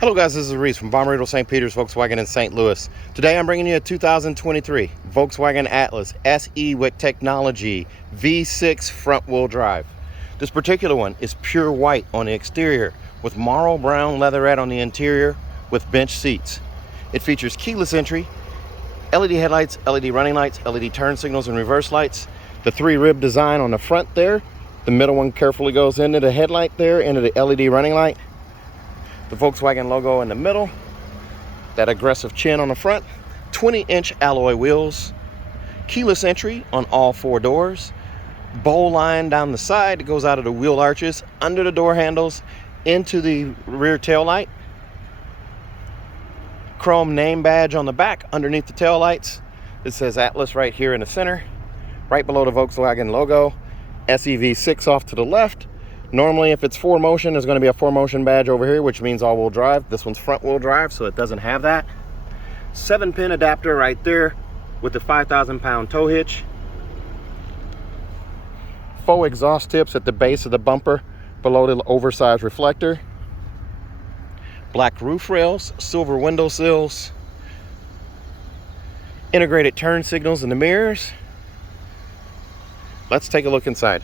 Hello guys, this is Reese from Bommarito St. Peter's Volkswagen in St. Louis. Today I'm bringing you a 2023 Volkswagen Atlas SE with technology V6 front wheel drive. This particular one is pure white on the exterior with marl brown leatherette on the interior with bench seats. It features keyless entry, LED headlights, LED running lights, LED turn signals and reverse lights, the 3-rib design on the front there. The middle one carefully goes into the headlight there, into the LED running light. The Volkswagen logo in the middle, that aggressive chin on the front, 20-inch alloy wheels, keyless entry on all 4 doors, bow line down the side that goes out of the wheel arches, under the door handles, into the rear tail light, chrome name badge on the back underneath the tail lights. It says Atlas right here in the center, right below the Volkswagen logo, SEV6 off to the left. Normally, if it's 4Motion, there's going to be a 4Motion badge over here, which means all-wheel drive. This one's front-wheel drive, so it doesn't have that. 7-pin adapter right there with the 5,000-pound tow hitch. Faux exhaust tips at the base of the bumper below the oversized reflector. Black roof rails, silver window sills. Integrated turn signals in the mirrors. Let's take a look inside.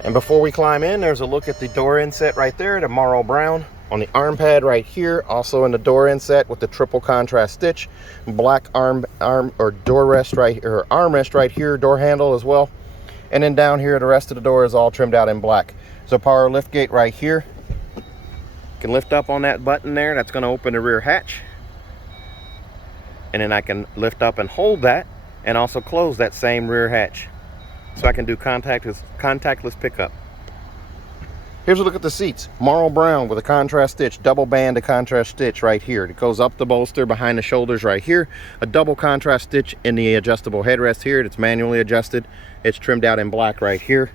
And before we climb in, there's a look at the door inset right there, the marl brown. On the arm pad right here, also in the door inset with the triple contrast stitch. Black arm or door rest right here, or armrest right here, door handle as well. And then down here, the rest of the door is all trimmed out in black. So power lift gate right here. You can lift up on that button there. That's gonna open the rear hatch. And then I can lift up and hold that and also close that same rear hatch. So I can do contactless pickup. Here's a look at the seats. Marl brown with a contrast stitch, double band of contrast stitch right here. It goes up the bolster behind the shoulders right here. A double contrast stitch in the adjustable headrest here. It's manually adjusted. It's trimmed out in black right here.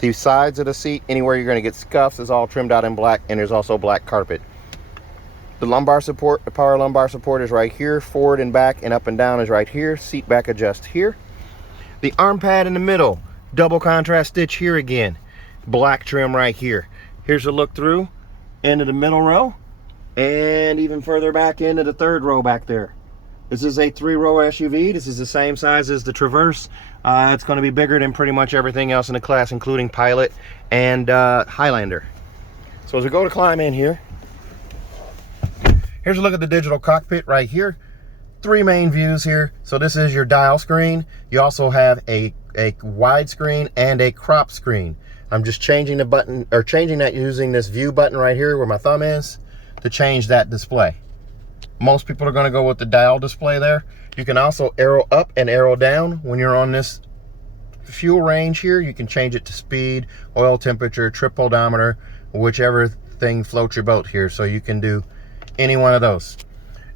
The sides of the seat, anywhere you're going to get scuffs, is all trimmed out in black, and there's also black carpet. The lumbar support, the power lumbar support is right here. Forward and back and up and down is right here. Seat back adjust here. The arm pad in the middle, double contrast stitch here again, black trim right here. Here's a look through into the middle row and even further back into the 3rd row back there. This is a 3-row SUV. This is the same size as the Traverse. It's going to be bigger than pretty much everything else in the class, including Pilot and Highlander. So as we go to climb in here, here's a look at the digital cockpit right here. 3 main views here. So this is your dial screen. You also have a wide screen and a crop screen. I'm just changing the button, or changing that using this view button right here where my thumb is to change that display. Most people are going to go with the dial display there. You can also arrow up and arrow down when you're on this fuel range here. You can change it to speed, oil temperature, trip odometer, whichever thing floats your boat here. So you can do any one of those.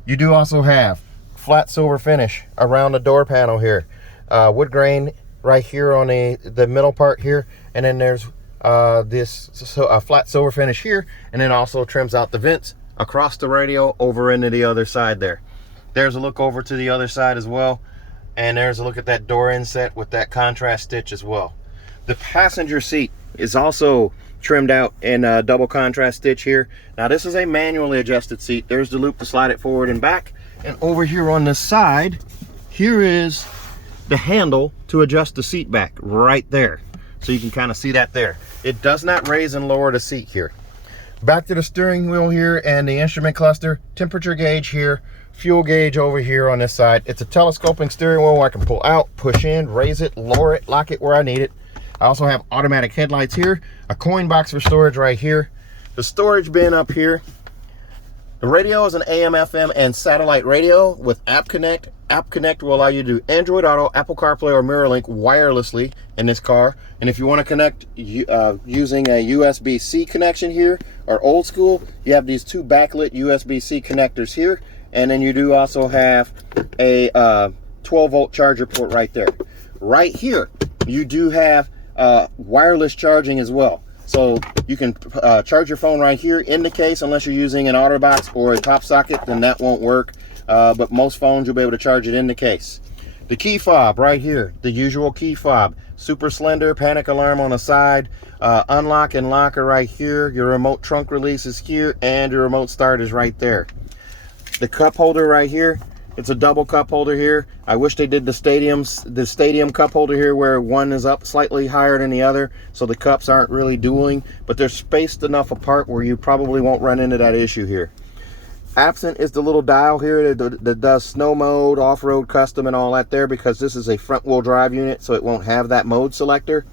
You do also have flat silver finish around the door panel here, wood grain right here on the middle part here, and then there's a flat silver finish here, and then also trims out the vents across the radio over into the other side there. There's a look over to the other side as well, and there's a look at that door inset with that contrast stitch as well. The passenger seat is also trimmed out in a double contrast stitch here. Now this is a manually adjusted seat. There's the loop to slide it forward and back. And over here on this side, here is the handle to adjust the seat back right there. So you can kind of see that there. It does not raise and lower the seat here. Back to the steering wheel here and the instrument cluster, temperature gauge here, fuel gauge over here on this side. It's a telescoping steering wheel where I can pull out, push in, raise it, lower it, lock it where I need it. I also have automatic headlights here, a coin box for storage right here, the storage bin up here. The radio is an AM, FM, and satellite radio with App Connect. App Connect will allow you to do Android Auto, Apple CarPlay, or MirrorLink wirelessly in this car. And if you want to connect using a USB-C connection here, or old school, you have these 2 backlit USB-C connectors here. And then you do also have a 12-volt charger port right there. Right here, you do have wireless charging as well. So you can charge your phone right here in the case, unless you're using an OtterBox or a top socket, then that won't work. But most phones, you'll be able to charge it in the case. The key fob right here, the usual key fob, super slender, panic alarm on the side, unlock and locker right here, your remote trunk release is here, and your remote start is right there. The cup holder right here, it's a double cup holder here. I wish they did the stadium cup holder here where one is up slightly higher than the other, so the cups aren't really dueling, but they're spaced enough apart where you probably won't run into that issue here. Absent is the little dial here that does snow mode, off-road, custom, and all that there, because this is a front-wheel drive unit, so it won't have that mode selector.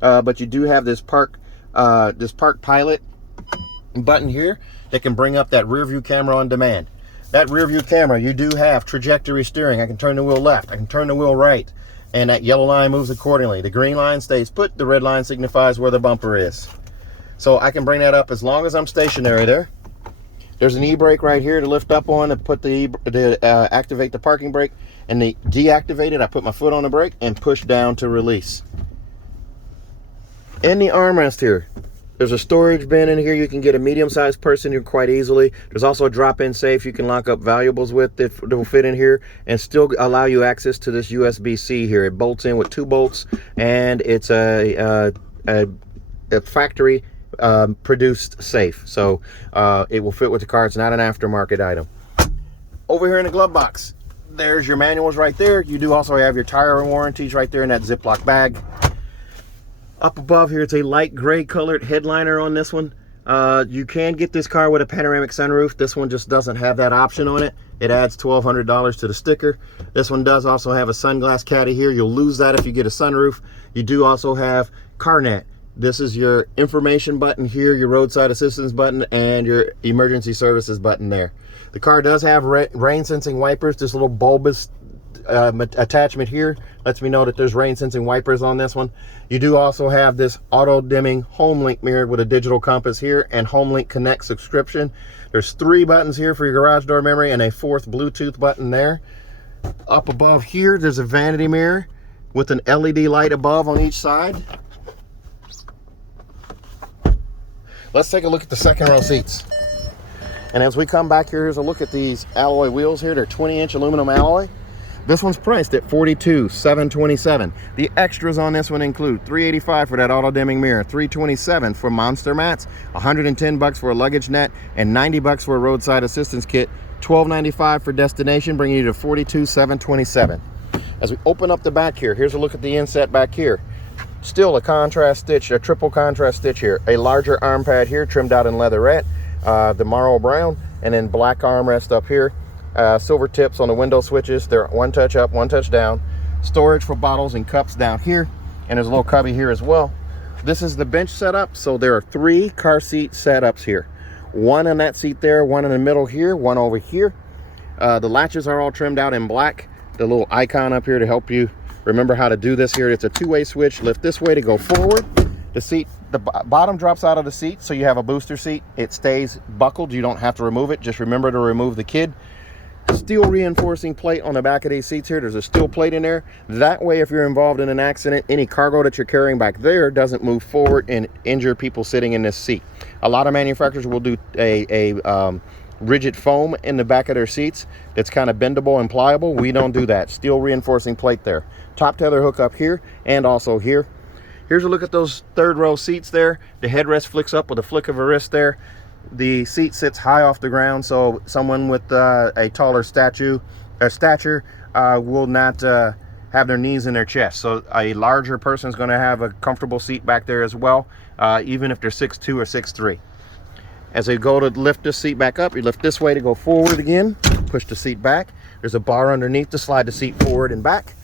But you do have this park pilot button here that can bring up that rear view camera on demand. That rear view camera, you do have trajectory steering. I can turn the wheel left, I can turn the wheel right, and that yellow line moves accordingly. The green line stays put, the red line signifies where the bumper is. So I can bring that up as long as I'm stationary there. There's an e-brake right here to lift up on to put activate the parking brake, and to deactivate it, I put my foot on the brake and push down to release. In the armrest here, there's a storage bin in here. You can get a medium-sized person here quite easily. There's also a drop-in safe you can lock up valuables with that will fit in here and still allow you access to this USB-C here. It bolts in with 2 bolts, and it's a factory produced safe, so it will fit with the car. It's not an aftermarket item. Over here in the glove box, there's your manuals right there. You do also have your tire warranties right there in that Ziploc bag. Up above here, it's a light gray colored headliner on this one. You can get this car with a panoramic sunroof. This one just doesn't have that option on it. It adds $1,200 to the sticker. This one does also have a sunglass caddy here. You'll lose that if you get a sunroof. You do also have CarNet. This is your information button here, your roadside assistance button, and your emergency services button there. The car does have rain sensing wipers. This little bulbous attachment here lets me know that there's rain sensing wipers on this one. You do also have this auto dimming HomeLink mirror with a digital compass here and HomeLink Connect subscription. There's 3 buttons here for your garage door memory and a 4th Bluetooth button there. Up above here, there's a vanity mirror with an LED light above on each side. Let's take a look at the second row seats. And as we come back here, here's a look at these alloy wheels here. They're 20-inch aluminum alloy. This one's priced at $42,727. The extras on this one include $385 for that auto dimming mirror, $327 for monster mats, $110 for a luggage net, and $90 for a roadside assistance kit. $12.95 for destination, bringing you to $42,727. As we open up the back here, here's a look at the inset back here. Still a contrast stitch, a triple contrast stitch here. A larger arm pad here, trimmed out in leatherette, the Marl brown, and then black armrest up here. Silver tips on the window switches. They're 1 touch up, 1 touch down. Storage for bottles and cups down here, and there's a little cubby here as well. This is the bench setup, so there are 3 car seat setups here. 1 on that seat there, 1 in the middle here, 1 over here. The latches are all trimmed out in black. The little icon up here to help you remember how to do this here. It's a 2-way switch. Lift this way to go forward. The seat, the bottom drops out of the seat, so you have a booster seat. It stays buckled. You don't have to remove it. Just remember to remove the kid. Steel reinforcing plate on the back of these seats here. There's a steel plate in there. That way, if you're involved in an accident, any cargo that you're carrying back there doesn't move forward and injure people sitting in this seat. A lot of manufacturers will do a rigid foam in the back of their seats that's kind of bendable and pliable. We don't do that. Steel reinforcing plate there. Top tether hook up here and also here. Here's a look at those 3rd row seats there. The headrest flicks up with a flick of a wrist there. The seat sits high off the ground, so someone with a taller stature will not have their knees in their chest. So a larger person is going to have a comfortable seat back there as well, even if they're 6'2" or 6'3". As they go to lift this seat back up, you lift this way to go forward again, push the seat back. There's a bar underneath to slide the seat forward and back.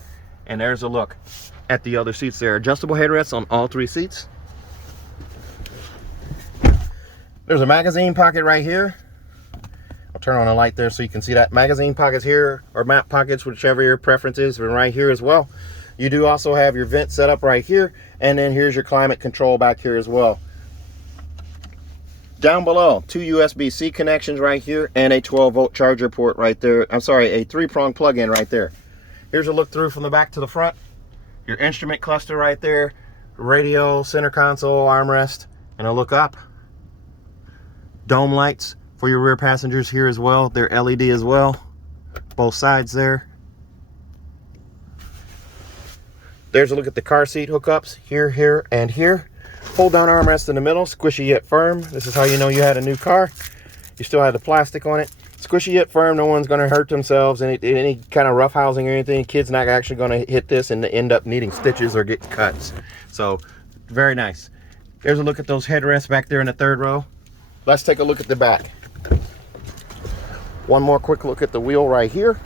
And there's a look at the other seats there. Adjustable headrests on all 3 seats. There's a magazine pocket right here. I'll turn on a light there so you can see that. Magazine pockets here, or map pockets, whichever your preference is, and right here as well. You do also have your vent set up right here, and then here's your climate control back here as well. Down below, 2 USB-C connections right here, and a 12-volt charger port right there. I'm sorry, a 3-prong plug-in right there. Here's a look through from the back to the front. Your instrument cluster right there, radio, center console, armrest, and a look up. Dome lights for your rear passengers here as well. They're LED as well, both sides there. There's a look at the car seat hookups, here, here, and here. Fold down armrest in the middle, squishy yet firm. This is how you know you had a new car. You still have the plastic on it. Squishy yet firm, no one's gonna hurt themselves in any kind of rough housing or anything. Kid's not actually gonna hit this and end up needing stitches or get cuts. So, very nice. There's a look at those headrests back there in the third row. Let's take a look at the back. One more quick look at the wheel right here.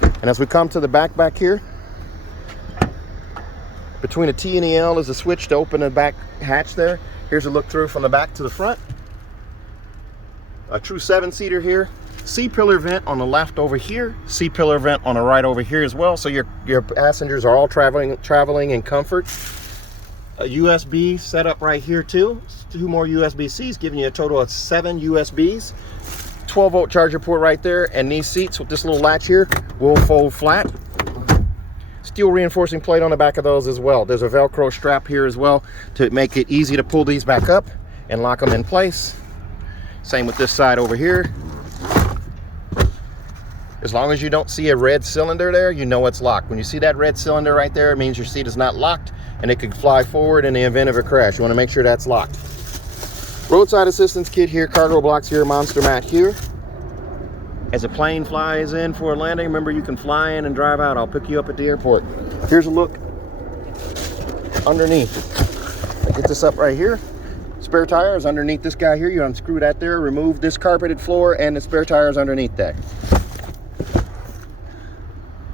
And as we come to the back here, between a T and the L is a switch to open the back hatch there. Here's a look through from the back to the front. A true 7-seater here. C-pillar vent on the left over here. C-pillar vent on the right over here as well. So your passengers are all traveling in comfort. A USB setup right here too. 2 more USB-Cs, giving you a total of 7 USBs. 12-volt charger port right there. And these seats with this little latch here will fold flat. Steel reinforcing plate on the back of those as well. There's a Velcro strap here as well to make it easy to pull these back up and lock them in place. Same with this side over here. As long as you don't see a red cylinder there, you know it's locked. When you see that red cylinder right there, it means your seat is not locked and it could fly forward in the event of a crash. You want to make sure that's locked. Roadside assistance kit here, cargo blocks here, monster mat here. As a plane flies in for a landing, remember you can fly in and drive out. I'll pick you up at the airport. Here's a look underneath. I get this up right here. Spare tire is underneath this guy here. You unscrew that there, remove this carpeted floor, and the spare tire is underneath that.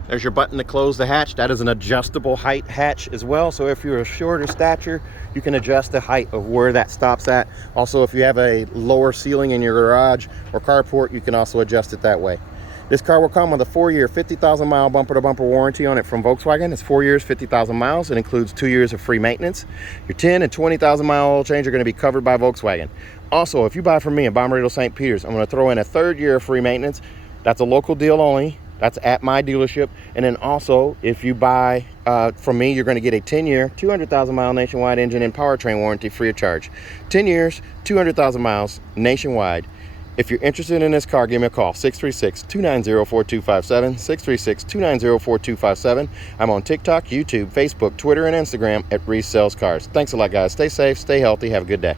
There's your button to close the hatch. That is an adjustable height hatch as well. So if you're a shorter stature, you can adjust the height of where that stops at. Also, if you have a lower ceiling in your garage or carport, you can also adjust it that way. This car will come with a 4-year, 50,000-mile bumper-to-bumper warranty on it from Volkswagen. It's 4 years, 50,000 miles. It includes 2 years of free maintenance. Your 10 and 20,000-mile oil change are going to be covered by Volkswagen. Also, if you buy from me in Bommarito St. Peters, I'm going to throw in a 3rd year of free maintenance. That's a local deal only. That's at my dealership. And then also, if you buy from me, you're going to get a 10-year, 200,000-mile nationwide engine and powertrain warranty free of charge. 10 years, 200,000 miles nationwide. If you're interested in this car, give me a call, 636-290-4257, 636-290-4257. I'm on TikTok, YouTube, Facebook, Twitter, and Instagram at Reese Sells Cars. Thanks a lot, guys. Stay safe, stay healthy, have a good day.